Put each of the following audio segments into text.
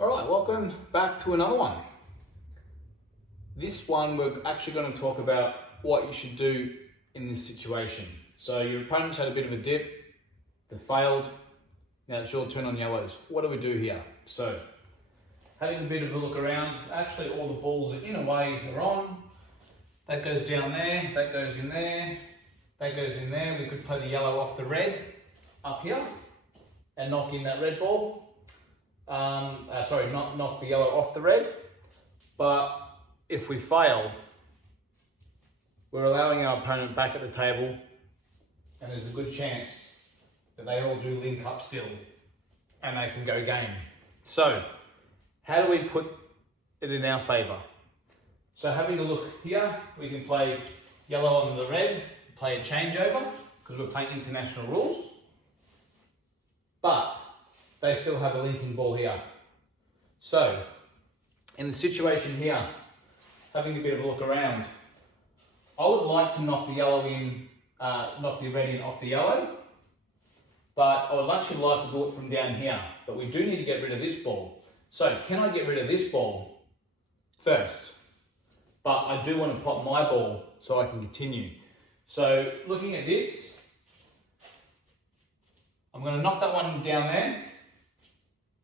All right, welcome back to another one. This one, we're actually going to talk about what you should do in this situation. So your opponent's had a bit of a dip, they failed, now it's your turn on yellows. What do we do here? So, having a bit of a look around, actually all the balls are in a way are on. That goes down there, that goes in there, that goes in there. We could play the yellow off the red up here and knock in that red ball. Not knock the yellow off the red, but if we fail, we're allowing our opponent back at the table, and there's a good chance that they all do link up still, and they can go game. So, how do we put it in our favour? So having a look here, we can play yellow on the red, play a changeover, because we're playing international rules, but they still have a linking ball here. So, in the situation here, having a bit of a look around, I would like to knock the yellow in, knock the red in off the yellow, but I would actually like to do it from down here. But we do need to get rid of this ball. So, can I get rid of this ball first? But I do want to pop my ball so I can continue. So, looking at this, I'm going to knock that one down there.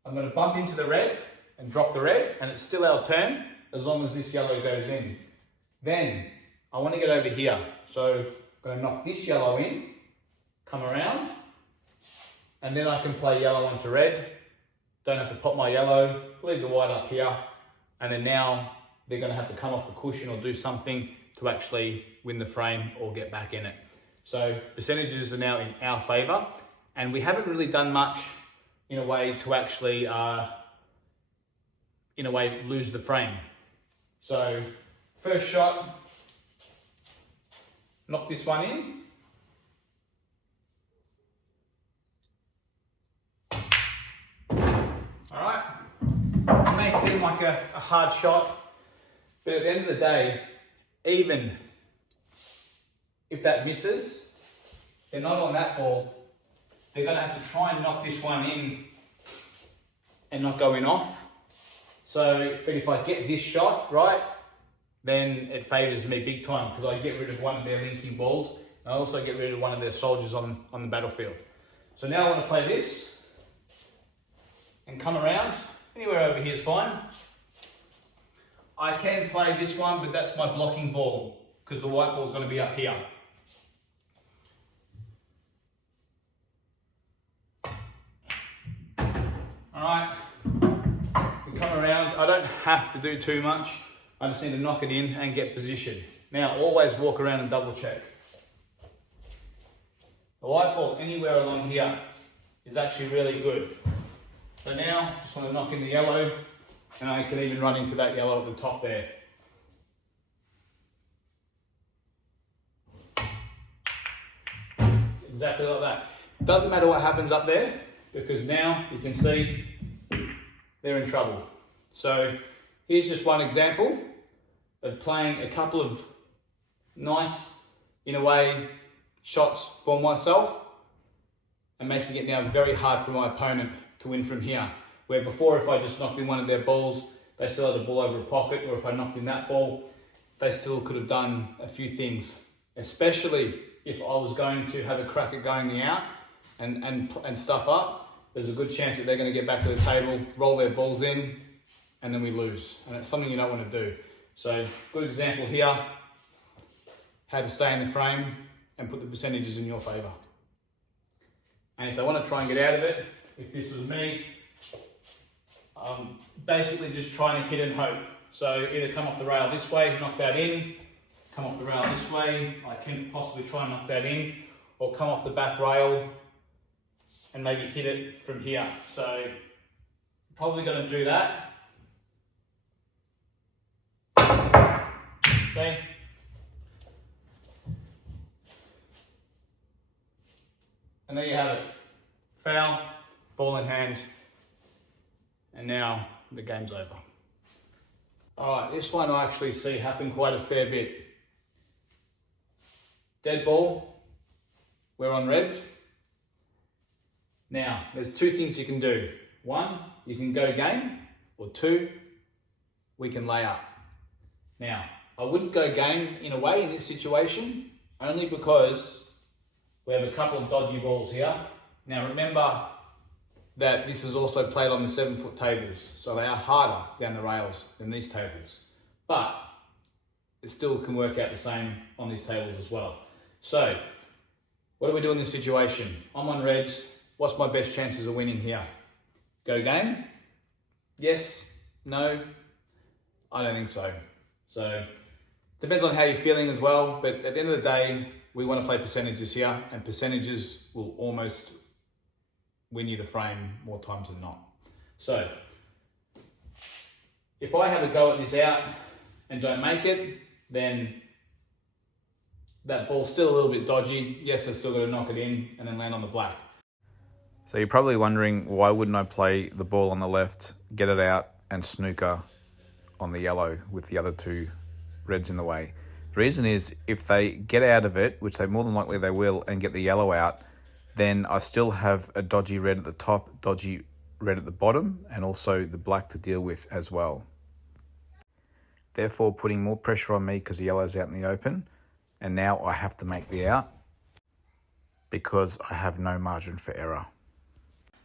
I'm going to bump into the red and drop the red, and it's still our turn as long as this yellow goes in. Then I want to get over here. So I'm going to knock this yellow in, come around, and then I can play yellow onto red. Don't have to pop my yellow, leave the white up here, and then now they're going to have to come off the cushion or do something to actually win the frame or get back in it. So percentages are now in our favour, and we haven't really done much in a way to actually, lose the frame. So, first shot, knock this one in. All right, it may seem like a hard shot, but at the end of the day, even if that misses, they're not on that ball. They're going to have to try and knock this one in and not go in off. So, but if I get this shot right, then it favours me big time because I get rid of one of their linking balls. And I also get rid of one of their soldiers on the battlefield. So now I want to play this and come around. Anywhere over here is fine. I can play this one, but that's my blocking ball because the white ball is going to be up here. Alright, we come around. I don't have to do too much. I just need to knock it in and get position. Now, always walk around and double check. The white ball anywhere along here is actually really good. So now, just want to knock in the yellow, and I can even run into that yellow at the top there. Exactly like that. Doesn't matter what happens up there, because now you can see they're in trouble. So here's just one example of playing a couple of nice, in a way, shots for myself and making it now very hard for my opponent to win from here. Where before, if I just knocked in one of their balls, they still had the ball over a pocket, or if I knocked in that ball, they still could have done a few things, especially if I was going to have a crack at going the out and stuff up. There's a good chance that they're going to get back to the table, roll their balls in, and then we lose. And it's something you don't want to do. So, good example here, how to stay in the frame and put the percentages in your favour. And if they want to try and get out of it, if this was me, basically just trying to hit and hope. So either come off the rail this way, knock that in, come off the rail this way, I can possibly try and knock that in, or come off the back rail and maybe hit it from here. So, probably going to do that. See? And there you have it. Foul, ball in hand, and now the game's over. Alright, this one I actually see happen quite a fair bit. Dead ball, we're on reds. Now, there's two things you can do. One, you can go game or 2, we can lay up. Now, I wouldn't go game in a way in this situation, only because we have a couple of dodgy balls here. Now remember that this is also played on the 7-foot tables, so they are harder down the rails than these tables. But it still can work out the same on these tables as well. So, what do we do in this situation? I'm on reds. What's my best chances of winning here? Go game? Yes? No? I don't think so. So, depends on how you're feeling as well, but at the end of the day, we want to play percentages here, and percentages will almost win you the frame more times than not. So, if I have a go at this out and don't make it, then that ball's still a little bit dodgy. Yes, I still got to knock it in and then land on the black. So you're probably wondering, why wouldn't I play the ball on the left, get it out, and snooker on the yellow with the other 2 reds in the way? The reason is, if they get out of it, which they more than likely they will, and get the yellow out, then I still have a dodgy red at the top, dodgy red at the bottom, and also the black to deal with as well. Therefore, putting more pressure on me because the yellow's out in the open, and now I have to make the out because I have no margin for error.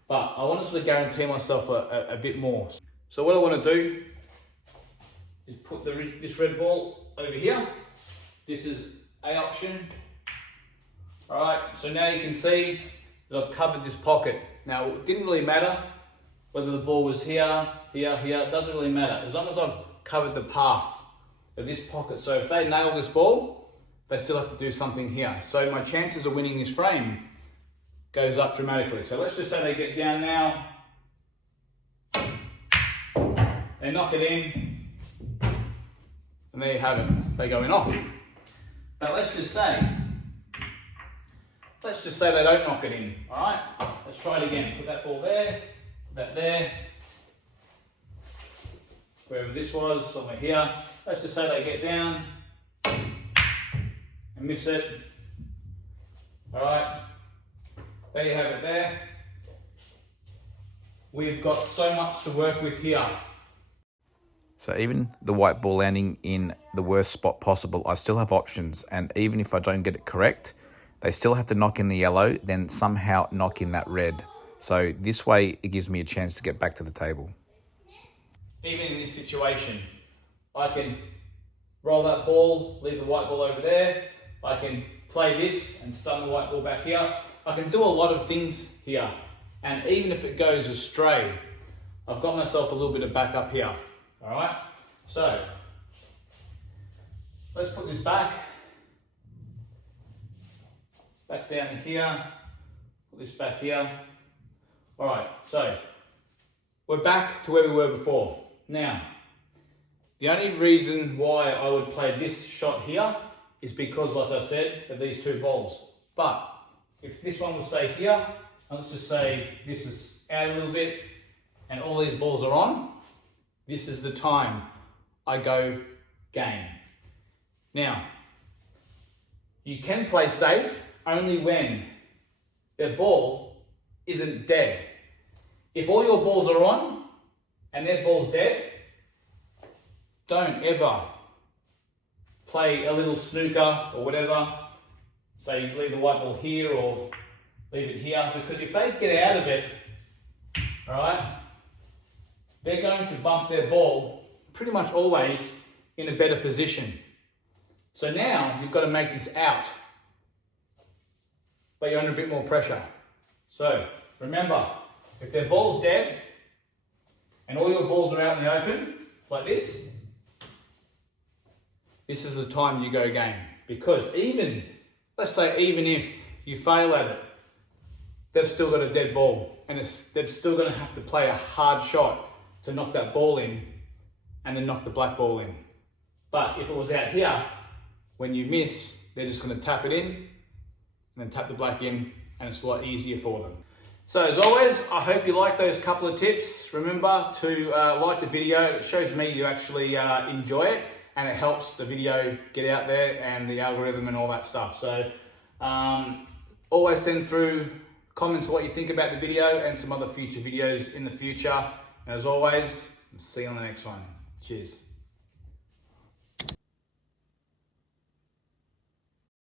But I want to sort of guarantee myself a bit more. So what I want to do is put this red ball over here. This is a option. All right, so now you can see that I've covered this pocket. Now, it didn't really matter whether the ball was here, here, here. It doesn't really matter, as long as I've covered the path of this pocket. So if they nail this ball, they still have to do something here. So my chances of winning this frame goes up dramatically. So let's just say they get down now. They knock it in, and there you have it. They go in off. But let's just say they don't knock it in. All right, let's try it again. Put that ball there, put that there. Wherever this was, somewhere here. Let's just say they get down and miss it. All right, there you have it there. We've got so much to work with here. So even the white ball landing in the worst spot possible, I still have options. And even if I don't get it correct, they still have to knock in the yellow, then somehow knock in that red. So this way, it gives me a chance to get back to the table. Even in this situation, I can roll that ball, leave the white ball over there. I can play this and stun the white ball back here. I can do a lot of things here. And even if it goes astray, I've got myself a little bit of backup here. All right, so let's put this back down here, put this back here. All right, so we're back to where we were before. Now, the only reason why I would play this shot here is because, like I said, of these 2 balls. But if this one was, say, here, and let's just say this is out a little bit, and all these balls are on, this is the time I go game. Now, you can play safe only when their ball isn't dead. If all your balls are on and their ball's dead, don't ever play a little snooker or whatever. Say you leave the white ball here or leave it here, because if they get out of it, all right, they're going to bump their ball pretty much always in a better position. So now you've got to make this out, but you're under a bit more pressure. So remember, if their ball's dead and all your balls are out in the open, like this is the time you go game. Because let's say even if you fail at it, they've still got a dead ball, and they're still going to have to play a hard shot to knock that ball in and then knock the black ball in. But if it was out here, when you miss, they're just going to tap it in and then tap the black in, and it's a lot easier for them. So as always, I hope you like those couple of tips. Remember to like the video. It shows me you actually enjoy it, and it helps the video get out there and the algorithm and all that stuff. So always send through comments of what you think about the video and some other future videos in the future. And as always, See you on the next one. Cheers.